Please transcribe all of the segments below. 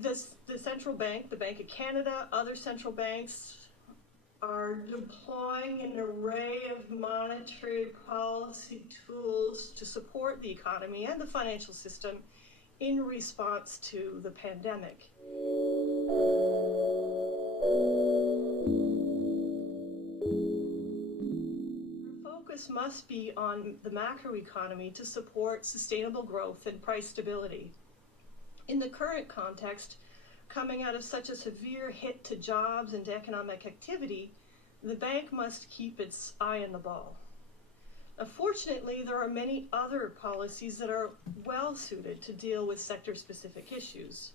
The central bank, the Bank of Canada, other central banks are deploying an array of monetary policy tools to support the economy and the financial system in response to the pandemic. Our focus must be on the macroeconomy to support sustainable growth and price stability. In the current context, coming out of such a severe hit to jobs and to economic activity, the bank must keep its eye on the ball. Fortunately, there are many other policies that are well suited to deal with sector-specific issues.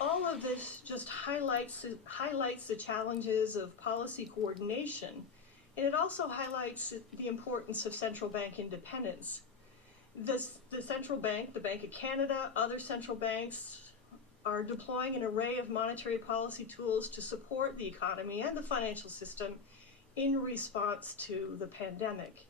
All of this just highlights the challenges of policy coordination, and it also highlights the importance of central bank independence. The central bank, the Bank of Canada, other central banks are deploying an array of monetary policy tools to support the economy and the financial system in response to the pandemic.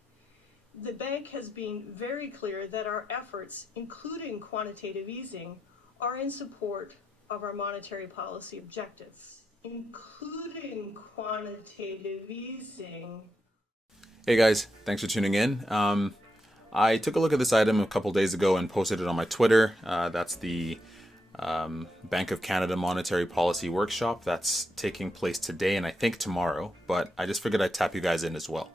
The bank has been very clear that our efforts, including quantitative easing, are in support of our monetary policy objectives, including quantitative easing. Hey guys, thanks for tuning in. I took a look at this item a couple days ago and posted it on my Twitter. That's the Bank of Canada Monetary Policy Workshop. That's taking place today and I think tomorrow, but I just figured I'd tap you guys in as well.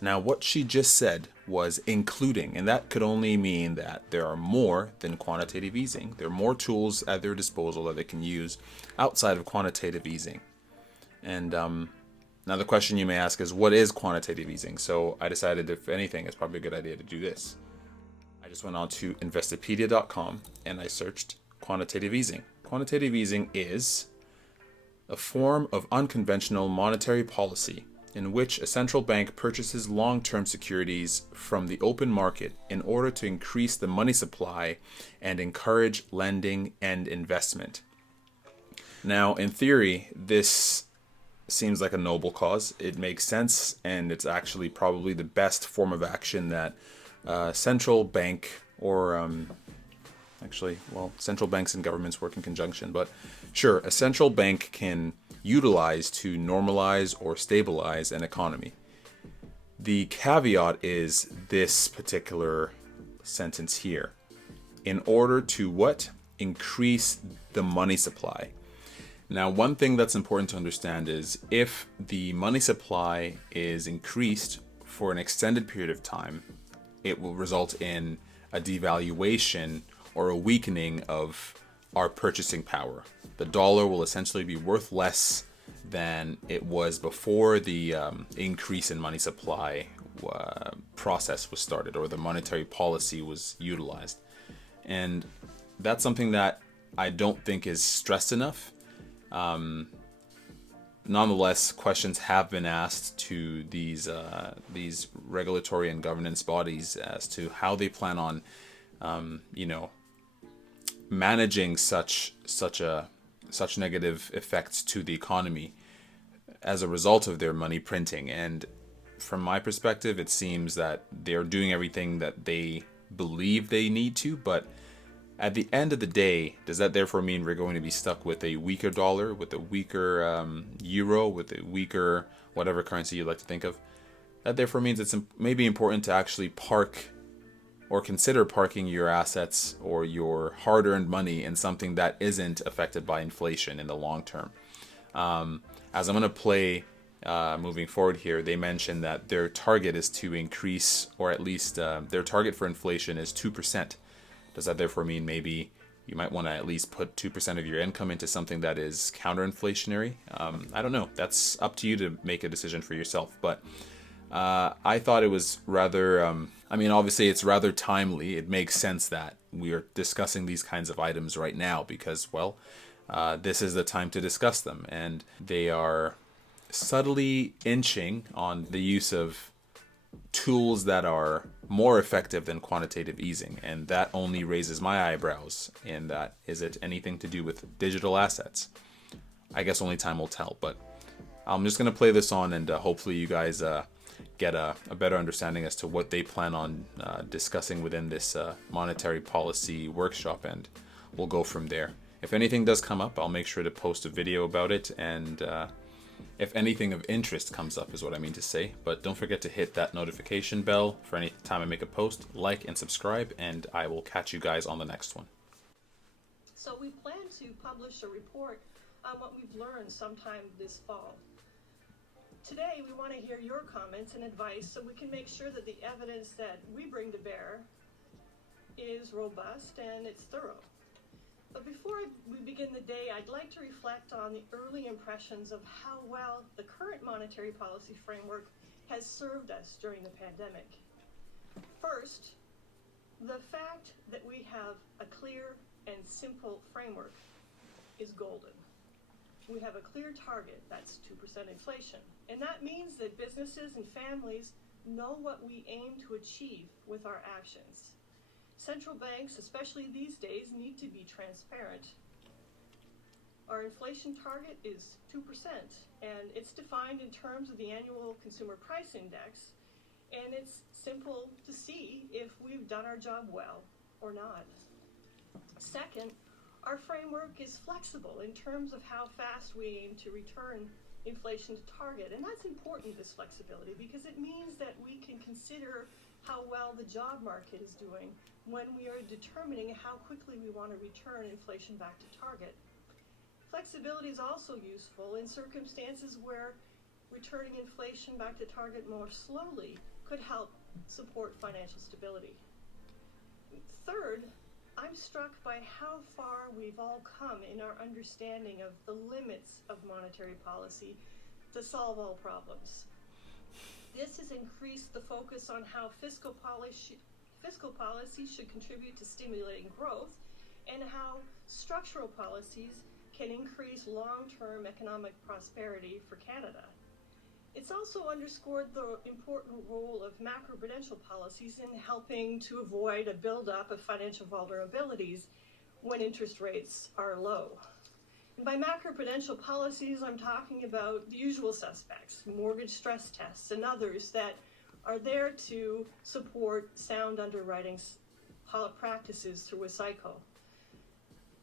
Now, what she just said was including, and that could only mean that there are more than quantitative easing. There are more tools at their disposal that they can use outside of quantitative easing. And now the question you may ask is, what is quantitative easing? So I decided, if anything, it's probably a good idea to do this. I just went on to Investopedia.com and I searched quantitative easing. Quantitative easing is a form of unconventional monetary policy in which a central bank purchases long-term securities from the open market in order to increase the money supply and encourage lending and investment. Now, in theory, this seems like a noble cause. It makes sense, and it's actually probably the best form of action that central bank or central banks and governments work in conjunction. But sure, a central bank can utilize to normalize or stabilize an economy. The caveat is this particular sentence here. In order to what? Increase the money supply. Now, one thing that's important to understand is if the money supply is increased for an extended period of time, it will result in a devaluation or a weakening of our purchasing power. The dollar will essentially be worth less than it was before the increase in money supply process was started, or the monetary policy was utilized. And that's something that I don't think is stressed enough. Nonetheless, questions have been asked to these regulatory and governance bodies as to how they plan on, managing such negative effects to the economy as a result of their money printing. And from my perspective, it seems that they're doing everything that they believe they need to, but at the end of the day, does that therefore mean we're going to be stuck with a weaker dollar, with a weaker euro, with a weaker whatever currency you'd like to think of? That therefore means it's maybe important to actually park or consider parking your assets or your hard-earned money in something that isn't affected by inflation in the long term. As I'm going to play moving forward here, they mentioned that their target is to increase, or at least their target for inflation is 2%. Does that therefore mean maybe you might want to at least put 2% of your income into something that is counter-inflationary? I don't know. That's up to you to make a decision for yourself. But I thought it was rather, obviously it's rather timely. It makes sense that we are discussing these kinds of items right now because, this is the time to discuss them. And they are subtly inching on the use of tools that are more effective than quantitative easing. And that only raises my eyebrows in that, is it anything to do with digital assets? I guess only time will tell. But I'm just going to play this on, and hopefully you guys get a better understanding as to what they plan on discussing within this monetary policy workshop. And we'll go from there. If anything does come up, I'll make sure to post a video about it, and if anything of interest comes up is what I mean to say. But don't forget to hit that notification bell for any time I make a post, like and subscribe, and I will catch you guys on the next one. So we plan to publish a report on what we've learned sometime this fall. Today we want to hear your comments and advice so we can make sure that the evidence that we bring to bear is robust and it's thorough. But before we begin the day, I'd like to reflect on the early impressions of how well the current monetary policy framework has served us during the pandemic. First, the fact that we have a clear and simple framework is golden. We have a clear target, that's 2% inflation, and that means that businesses and families know what we aim to achieve with our actions. Central banks, especially these days, need to be transparent. Our inflation target is 2%, and it's defined in terms of the annual consumer price index, and it's simple to see if we've done our job well or not. Second, our framework is flexible in terms of how fast we aim to return inflation to target, and that's important, this flexibility, because it means that we can consider how well the job market is doing when we are determining how quickly we want to return inflation back to target. Flexibility is also useful in circumstances where returning inflation back to target more slowly could help support financial stability. Third, I'm struck by how far we've all come in our understanding of the limits of monetary policy to solve all problems. This has increased the focus on how fiscal policy should contribute to stimulating growth and how structural policies can increase long-term economic prosperity for Canada. It's also underscored the important role of macroprudential policies in helping to avoid a buildup of financial vulnerabilities when interest rates are low. And by macroprudential policies, I'm talking about the usual suspects, mortgage stress tests and others that are there to support sound underwriting practices through a cycle.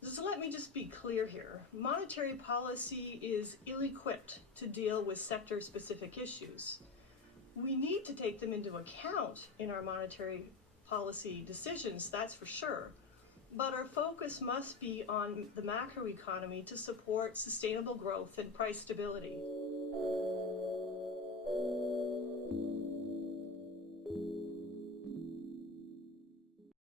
So let me just be clear here. Monetary policy is ill-equipped to deal with sector-specific issues. We need to take them into account in our monetary policy decisions, that's for sure. But our focus must be on the macroeconomy to support sustainable growth and price stability.